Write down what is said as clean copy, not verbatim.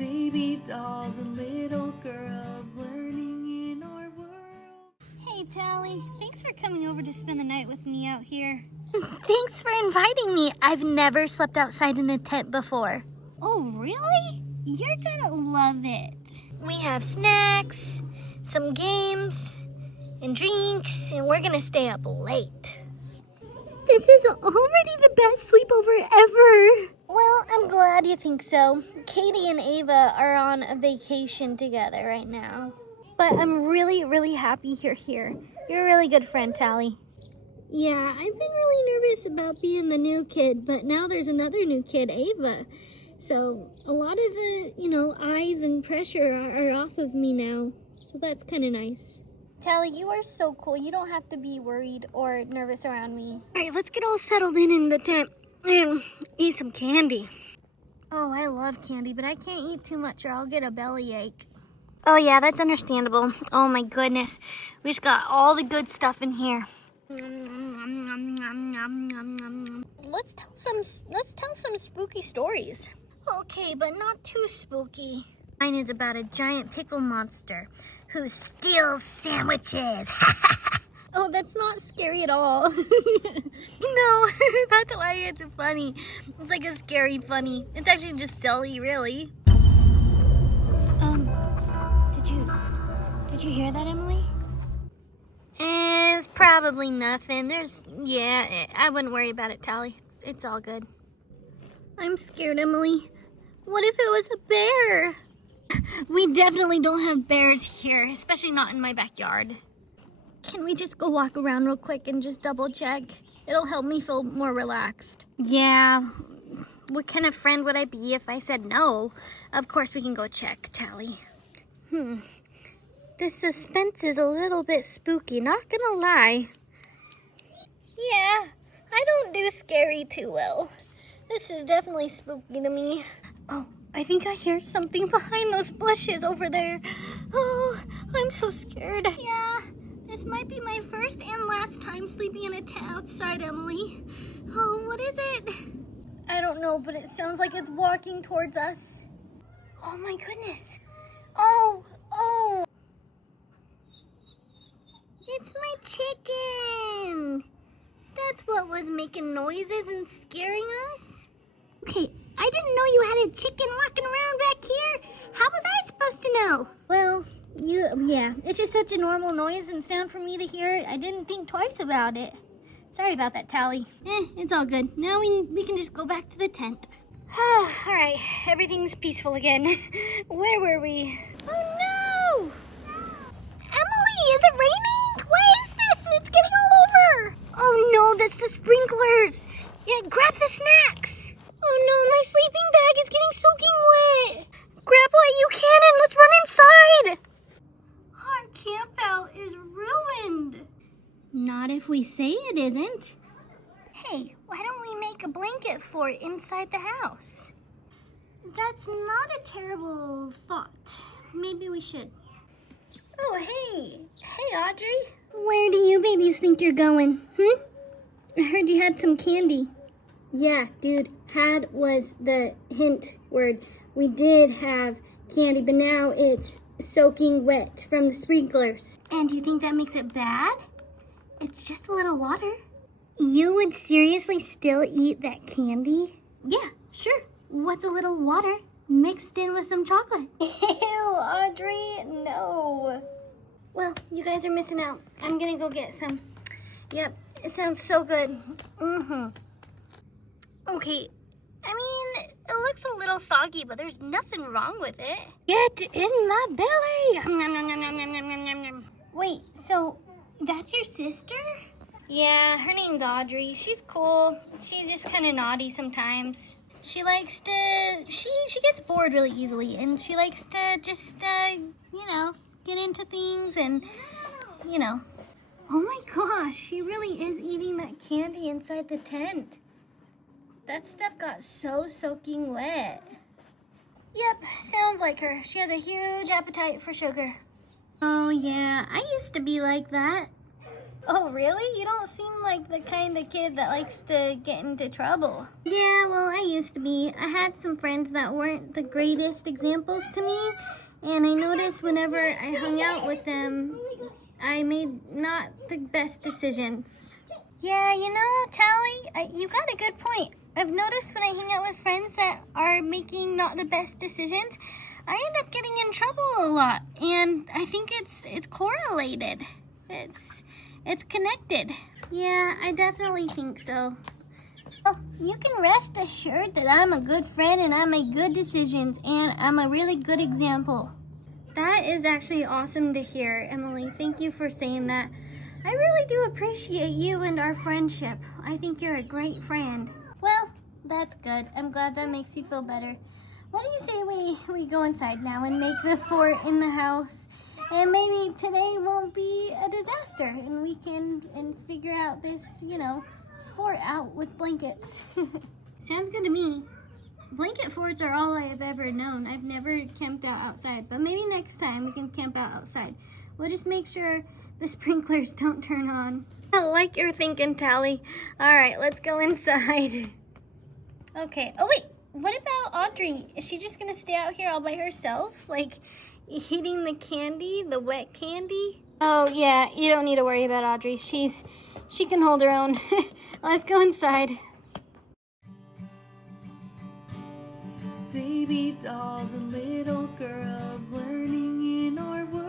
baby dolls and little girls learning in our world. Hey, Tally. Thanks for coming over to spend the night with me out here. Thanks for inviting me. I've never slept outside in a tent before. Oh, really? You're gonna love it. We have snacks, some games, and drinks, and we're gonna stay up late. This is already the best sleepover ever. Well, I'm glad you think so. Katie and Ava are on a vacation together right now. But I'm really, really happy you're here. You're a really good friend, Tally. Yeah, I've been really nervous about being the new kid, but now there's another new kid, Ava. So a lot of the, eyes and pressure are off of me now. So that's kind of nice. Tally, you are so cool. You don't have to be worried or nervous around me. All right, let's get all settled in the tent and eat some candy. Oh, I love candy, but I can't eat too much or I'll get a bellyache. Oh yeah, that's understandable. Oh my goodness. We just got all the good stuff in here. Let's tell some spooky stories. Okay, but not too spooky. Mine is about a giant pickle monster who steals sandwiches. Oh, that's not scary at all. No, that's why it's funny. It's like a scary funny. It's actually just silly, really. Did you hear that, Emily? It's probably nothing. I wouldn't worry about it, Tally. It's all good. I'm scared, Emily. What if it was a bear? We definitely don't have bears here, especially not in my backyard. Can we just go walk around real quick and just double check? It'll help me feel more relaxed. Yeah. What kind of friend would I be if I said no? Of course we can go check, Tally. The suspense is a little bit spooky, not gonna lie. Yeah, I don't do scary too well. This is definitely spooky to me. Oh, I think I hear something behind those bushes over there. Oh, I'm so scared. Yeah, this might be my first and last time sleeping in a tent outside, Emily. Oh, what is it? I don't know, but it sounds like it's walking towards us. Oh my goodness. Oh. It's my chicken. That's what was making noises and scaring us. Okay, I didn't know you had a chicken walking around back here. How was I supposed to know? Well, yeah, it's just such a normal noise and sound for me to hear. I didn't think twice about it. Sorry about that, Tally. It's all good. Now we can just go back to the tent. All right, everything's peaceful again. Where were we? Oh no! Emily, is it raining? What is this? It's getting all over. Oh no, that's the sprinklers. Yeah, grab the snacks. Oh no, my sleeping bag is getting soaking wet. Grab what you can and let's run inside. Our campout is ruined. Not if we say it isn't. Hey, why don't we make a blanket fort inside the house? That's not a terrible thought. Maybe we should. Oh, hey. Hey, Audrey. Where do you babies think you're going? I heard you had some candy. Yeah, dude. Had was the hint word. We did have candy, but now it's soaking wet from the sprinklers. And do you think that makes it bad? It's just a little water. You would seriously still eat that candy? Yeah, sure. What's a little water mixed in with some chocolate? Ew, Audrey, no. Well, you guys are missing out. I'm gonna go get some. Yep, it sounds so good. Okay, I mean, it looks a little soggy, but there's nothing wrong with it. Get in my belly! Wait, so that's your sister? Yeah, her name's Audrey. She's cool. She's just kind of naughty sometimes. She likes to, she gets bored really easily, and she likes to just, get into things and, Oh my gosh, she really is eating that candy inside the tent. That stuff got so soaking wet. Yep, sounds like her. She has a huge appetite for sugar. Oh yeah, I used to be like that. Oh, really? You don't seem like the kind of kid that likes to get into trouble. Yeah, well, I used to be. I had some friends that weren't the greatest examples to me, and I noticed whenever I hung out with them, I made not the best decisions. Yeah, you know, Tally, you got a good point. I've noticed when I hang out with friends that are making not the best decisions, I end up getting in trouble a lot, and I think it's correlated. It's connected. Yeah, I definitely think so. Oh, you can rest assured that I'm a good friend and I make good decisions and I'm a really good example. That is actually awesome to hear, Emily. Thank you for saying that. I really do appreciate you and our friendship. I think you're a great friend. Well, that's good. I'm glad that makes you feel better. What do you say we go inside now and make the fort in the house? And maybe today won't be a disaster and we can figure out this, you know, fort out with blankets. Sounds good to me. Blanket forts are all I have ever known. I've never camped out outside, but maybe next time we can camp out outside. We'll just make sure the sprinklers don't turn on. I like your thinking, Tally. All right, let's go inside. Okay. Oh, wait. What about Audrey? Is she just gonna stay out here all by herself? Like, eating the candy, the wet candy? Oh, yeah. You don't need to worry about Audrey. She can hold her own. Let's go inside. Baby dolls and little girls learning in our world.